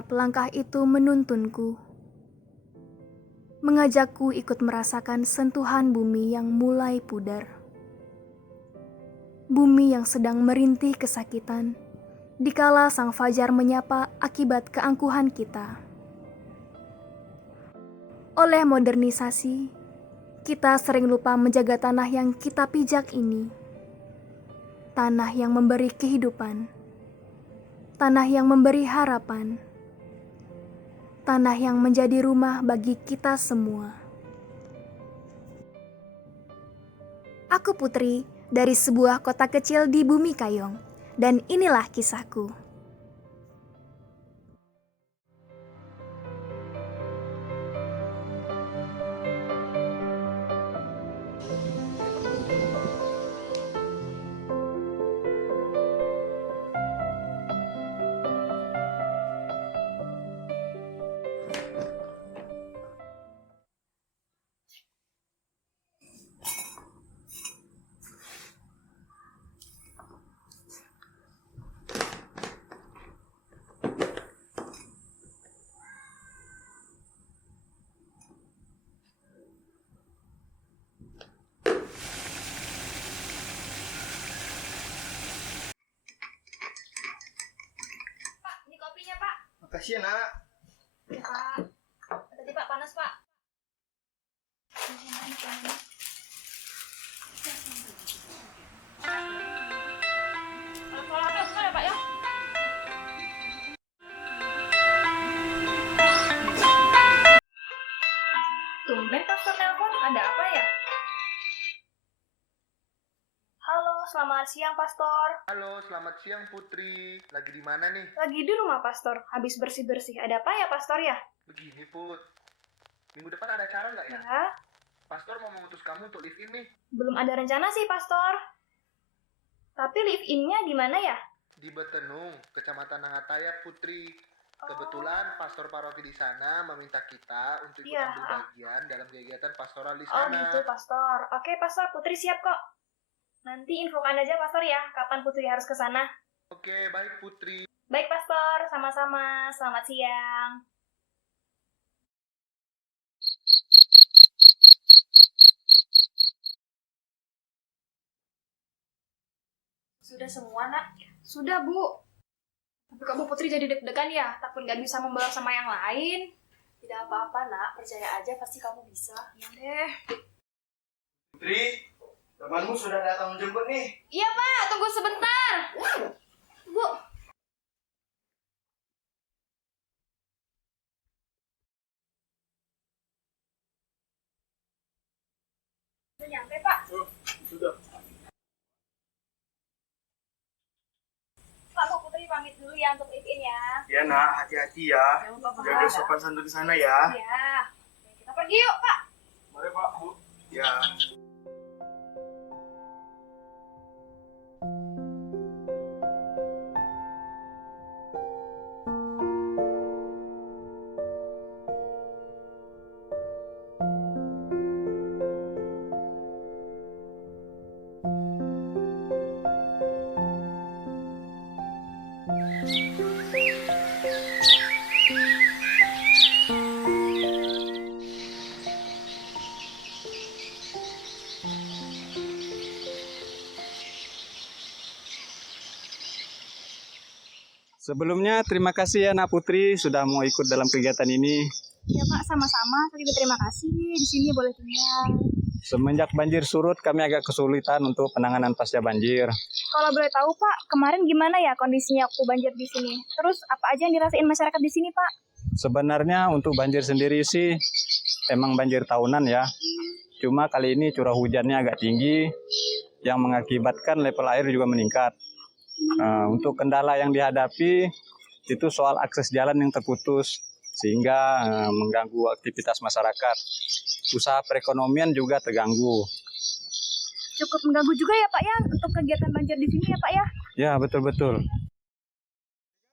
Setiap langkah itu menuntunku, mengajakku ikut merasakan sentuhan bumi yang mulai pudar. Bumi yang sedang merintih kesakitan, dikala sang fajar menyapa akibat keangkuhan kita. Oleh modernisasi, kita sering lupa menjaga tanah yang kita pijak ini. Tanah yang memberi kehidupan, tanah yang memberi harapan, tanah yang menjadi rumah bagi kita semua. Aku Putri dari sebuah kota kecil di Bumi Kayong, dan inilah kisahku. Makasih ya, Nak. Ya, Pak. Tadi Pak panas, Pak. Kalau ada susah ya, Pak ya? Tumben Pastor nelpon, ada apa ya? Halo, selamat siang, Pastor. Halo, selamat siang Putri. Lagi di mana nih? Lagi di rumah, Pastor. Habis bersih-bersih. Ada apa ya, Pastor ya? Begini, Put. Minggu depan ada acara nggak ya? Ya, Pastor mau mengutus kamu untuk live in nih. belum ada rencana sih, Pastor. Tapi live-in-nya di mana ya? Di Betenung, Kecamatan Nangataya, Putri. Kebetulan pastor paroki di sana meminta kita untuk ikut Iya. ambil bagian dalam kegiatan pastoral di Oh sana. gitu, Pastor. Oke, Pastor. Putri siap kok. Nanti infokan aja, Pastor ya, kapan Putri harus ke sana. Oke, baik Putri. Baik, Pastor. Sama-sama. Selamat siang. Sudah semua, Nak? Sudah, Bu. Tapi kok Bu Putri jadi deg-degan ya? Takut nggak bisa membawa sama yang lain? Tidak apa-apa, Nak. Percaya aja pasti kamu bisa. Ya deh. Putri, temanmu sudah datang menjemput nih. Iya, Pak. Tunggu sebentar. Bu. Udah nyampe, Pak. Sudah. Pak, Bu Putri pamit dulu ya untuk live-in ya. Ya, Nak. Hati-hati ya. Jangan lupa Jaga sopan santun di sana ya. Ya. Kita pergi yuk, Pak. Mari, Pak, Bu. Ya. Sebelumnya terima kasih ya Nak Putri sudah mau ikut dalam kegiatan ini. Ya Pak, sama-sama. Saya juga terima kasih. Di sini boleh tinggal. Semenjak banjir surut kami agak kesulitan untuk penanganan pasca banjir. Kalau boleh tahu Pak, kemarin gimana ya kondisinya waktu banjir di sini? Terus apa aja yang dirasain masyarakat di sini Pak? Sebenarnya untuk banjir sendiri sih emang banjir tahunan ya. Cuma kali ini curah hujannya agak tinggi yang mengakibatkan level air juga meningkat. Untuk kendala yang dihadapi itu soal akses jalan yang terputus sehingga mengganggu aktivitas masyarakat. Usaha perekonomian juga terganggu. Cukup mengganggu juga ya Pak ya untuk kegiatan banjir di sini ya Pak ya? Ya, betul-betul.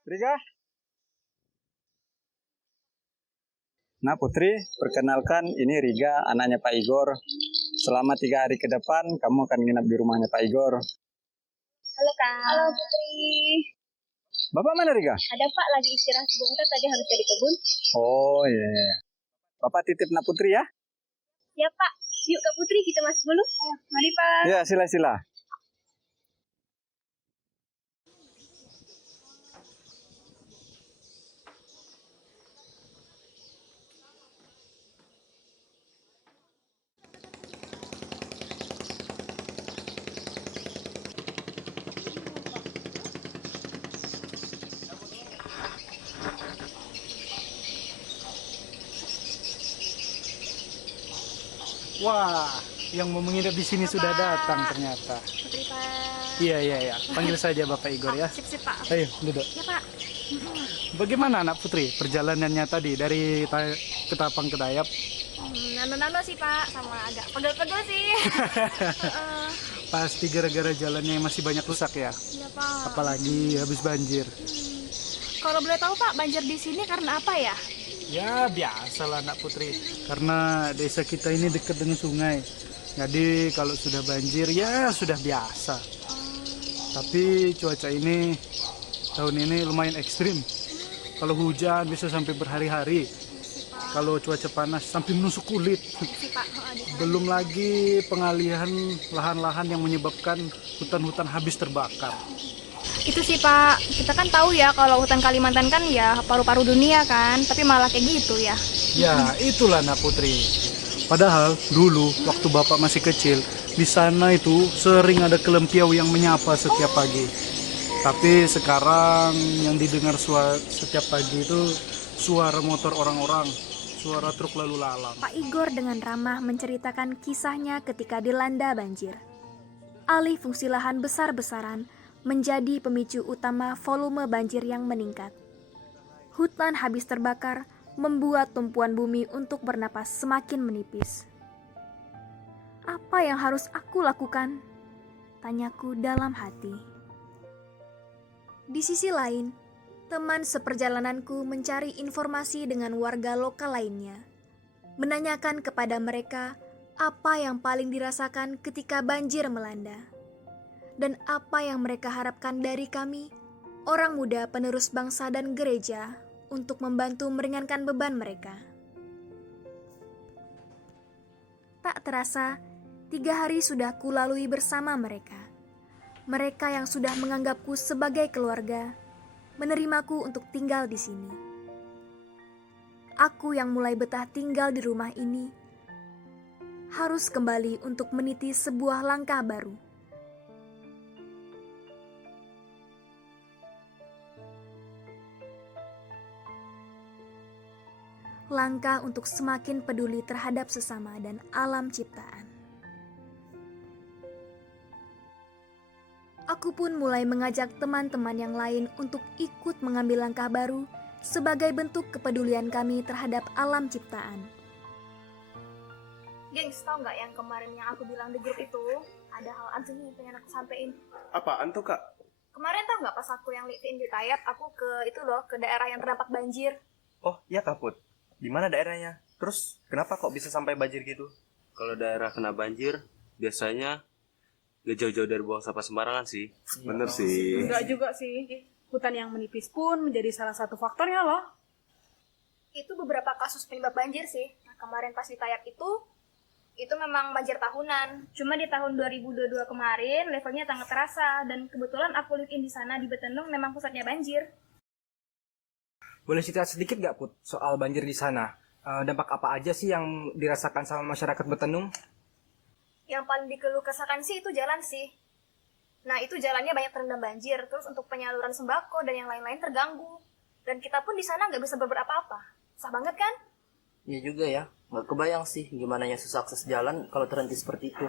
Riga? Nah Putri, perkenalkan ini Riga, anaknya Pak Igor. Selama 3 hari ke depan, kamu akan nginap di rumahnya Pak Igor. Halo Kak. Halo Putri. Bapak mana, Rika? Ada Pak, lagi istirahat sebentar, tadi habis dari kebun. Oh iya. Bapak titip Nak Putri ya? Ya Pak, yuk Kak Putri kita masuk dulu. Ayo, mari Pak. Ya, sila-sila. Wah, yang mau menginap di sini sudah datang ternyata. Putri Pak. Iya. Panggil saja Bapak Igor ya. Sip Pak. Ayo, duduk. Ya Pak. Bagaimana anak Putri perjalanannya tadi dari Ketapang ke Dayap? Nano-nano sih Pak, sama agak pegel-pegel sih. Pasti gara-gara jalannya yang masih banyak rusak ya. Iya Pak. Apalagi habis banjir. Kalau boleh tahu Pak, banjir di sini karena apa ya? Ya biasalah anak Putri. Karena desa kita ini dekat dengan sungai. Jadi kalau sudah banjir ya sudah biasa. Tapi cuaca ini tahun ini lumayan ekstrim. Kalau hujan bisa sampai berhari-hari. Kalau cuaca panas sampai menusuk kulit. Sih Pak. Belum lagi pengalihan lahan-lahan yang menyebabkan hutan-hutan habis terbakar. Itu sih Pak, kita kan tahu ya kalau hutan Kalimantan kan ya paru-paru dunia kan, tapi malah kayak gitu ya. Ya, itulah Nak Putri. Padahal dulu waktu Bapak masih kecil, di sana itu sering ada kelempiau yang menyapa setiap pagi. Tapi sekarang yang didengar setiap pagi itu suara motor orang-orang, suara truk lalu lalang. Pak Igor dengan ramah menceritakan kisahnya ketika dilanda banjir. Alih fungsi lahan besar-besaran menjadi pemicu utama volume banjir yang meningkat. Hutan habis terbakar membuat tumpuan bumi untuk bernapas semakin menipis. Apa yang harus aku lakukan? Tanyaku dalam hati. Di sisi lain, teman seperjalananku mencari informasi dengan warga lokal lainnya, menanyakan kepada mereka apa yang paling dirasakan ketika banjir melanda. Dan apa yang mereka harapkan dari kami, orang muda penerus bangsa dan gereja, untuk membantu meringankan beban mereka. Tak terasa, 3 hari sudah kulalui bersama mereka. Mereka yang sudah menganggapku sebagai keluarga, menerimaku untuk tinggal di sini. Aku yang mulai betah tinggal di rumah ini, harus kembali untuk meniti sebuah langkah baru. Langkah untuk semakin peduli terhadap sesama dan alam ciptaan. Aku pun mulai mengajak teman-teman yang lain untuk ikut mengambil langkah baru sebagai bentuk kepedulian kami terhadap alam ciptaan. Gengs, tau nggak yang kemarin yang aku bilang di grup itu? Ada hal aneh nih pengen aku sampein. Apaan tuh Kak? Kemarin tau nggak pas aku yang live-in di Tayap, aku ke daerah yang terdampak banjir. Oh iya Kak Put, di mana daerahnya? Terus kenapa kok bisa sampai banjir gitu? Kalau daerah kena banjir, biasanya gak jauh-jauh dari buang sampah sembarangan sih. Bener sih. Enggak juga sih. Hutan yang menipis pun menjadi salah satu faktornya loh. Itu beberapa kasus penyebab banjir sih. Nah, kemarin pas di Tayap itu memang banjir tahunan. Cuma di tahun 2022 kemarin levelnya sangat terasa, dan kebetulan aku live-in di sana di Betendung memang pusatnya banjir. Boleh cerita sedikit gak Put soal banjir di sana? Dampak apa aja sih yang dirasakan sama masyarakat Betendung? Yang paling dikeluh kesahkan sih itu jalan sih. Nah itu jalannya banyak terendam banjir, terus untuk penyaluran sembako dan yang lain-lain terganggu. Dan kita pun di sana nggak bisa berbuat apa-apa. Susah banget kan? Iya juga ya, nggak kebayang sih gimana susah akses jalan kalau terhenti seperti itu.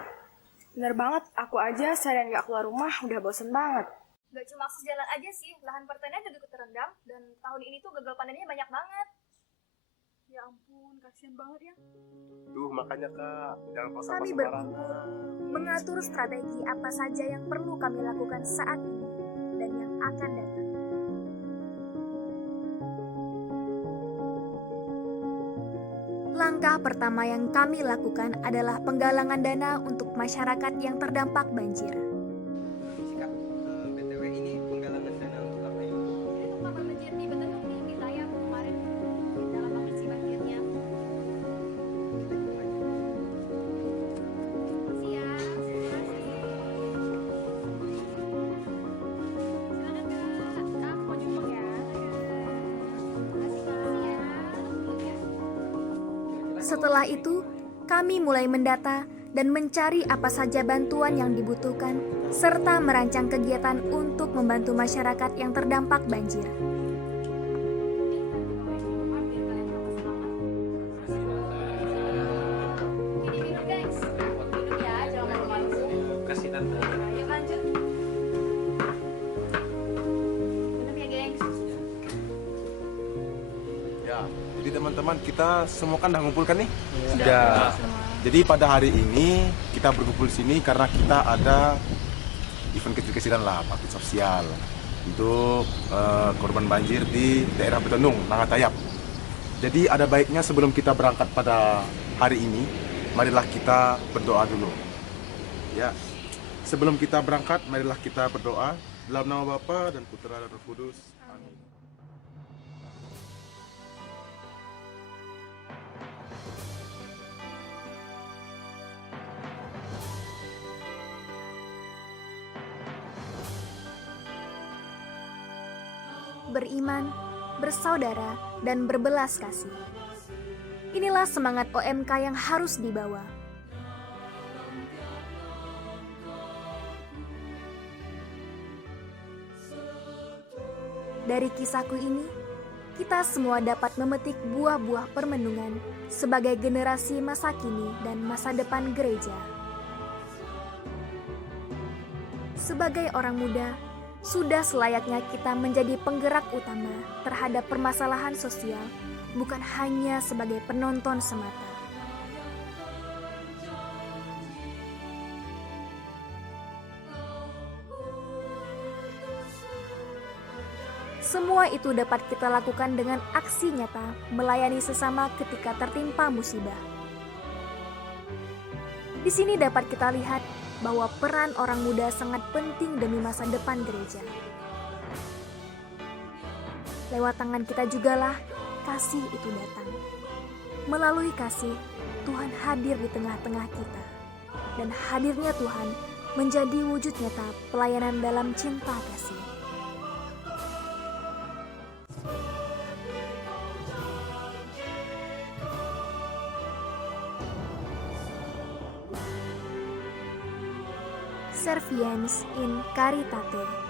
Bener banget, aku aja seharian nggak keluar rumah udah bosen banget. Gak cuma akses jalan aja sih, lahan pertanian juga ikut terendam, dan tahun ini tuh gagal panennya banyak banget. Ya ampun, kasihan banget ya. Duh makanya Kak, jangan buang sampah Kami sembarangan. berkumpul mengatur strategi apa saja yang perlu kami lakukan saat ini dan yang akan datang. Langkah pertama yang kami lakukan adalah penggalangan dana untuk masyarakat yang terdampak banjir. BTW ini penggalangan dana untuk apa ini? Setelah itu, kami mulai mendata dan mencari apa saja bantuan yang dibutuhkan, serta merancang kegiatan untuk membantu masyarakat yang terdampak banjir. Kasih tante. Ya, jadi teman-teman kita semua kan udah ngumpul kan nih? Sudah. Jadi pada hari ini kita berkumpul di sini karena kita ada event kecil-kecilan lah, bakti sosial untuk korban banjir di daerah Betendung, Nangatayap. Jadi ada baiknya sebelum kita berangkat pada hari ini, marilah kita berdoa dulu. Ya, sebelum kita berangkat, marilah kita berdoa dalam nama Bapa dan Putra dan Roh Kudus. Amin. Beriman, bersaudara, dan berbelas kasih. Inilah semangat OMK yang harus dibawa. Dari kisahku ini, kita semua dapat memetik buah-buah permenungan sebagai generasi masa kini dan masa depan gereja. Sebagai orang muda, sudah selayaknya kita menjadi penggerak utama terhadap permasalahan sosial, bukan hanya sebagai penonton semata. Semua itu dapat kita lakukan dengan aksi nyata melayani sesama ketika tertimpa musibah. Di sini dapat kita lihat bahwa peran orang muda sangat penting demi masa depan gereja. Lewat tangan kita jugalah kasih itu datang. Melalui kasih, Tuhan hadir di tengah-tengah kita. Dan hadirnya Tuhan menjadi wujud nyata pelayanan dalam cinta kasih. Serviens in Caritate.